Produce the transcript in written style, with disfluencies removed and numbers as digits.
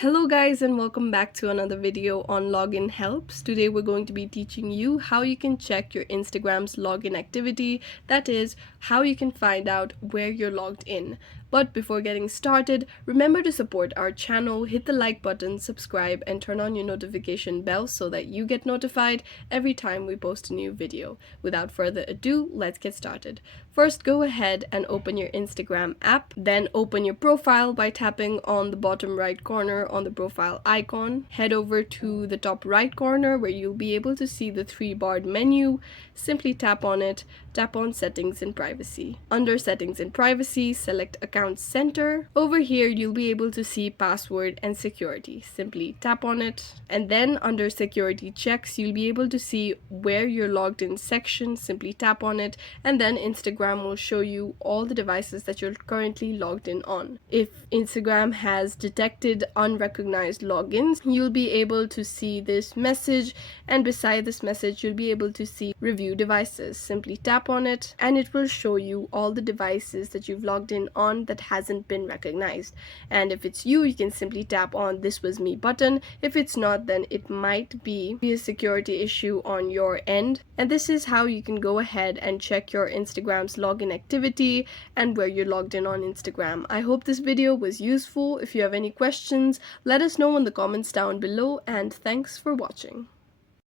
Hello guys and welcome back to another video on login helps. Today we're going to be teaching you how you can check your Instagram's login activity, that is, how you can find out where you're logged in. But before getting started, remember to support our channel, hit the like button, subscribe, and turn on your notification bell so that you get notified every time we post a new video. Without further ado, let's get started. First, go ahead and open your Instagram app, then open your profile by tapping on the bottom right corner on the profile icon. Head over to the top right corner where you'll be able to see the three-barred menu. Simply tap on it, tap on Settings and Privacy. Under Settings and Privacy, select Account Center. Over here, you'll be able to see Password and Security. Simply tap on it. And then under Security Checks, you'll be able to see where you're logged in section. Simply tap on it, and then Instagram will show you all the devices that you're currently logged in on. If Instagram has detected unrecognized logins, you'll be able to see this message, and beside this message, you'll be able to see Review Devices. Simply tap on it, and it will show you all the devices that you've logged in on that hasn't been recognized. And if it's you, you can simply tap on This Was Me button. If it's not, then it might be a security issue on your end. And this is how you can go ahead and check your Instagram's login activity and where you're logged in on Instagram. I hope this video was useful. If you have any questions, let us know in the comments down below, and thanks for watching.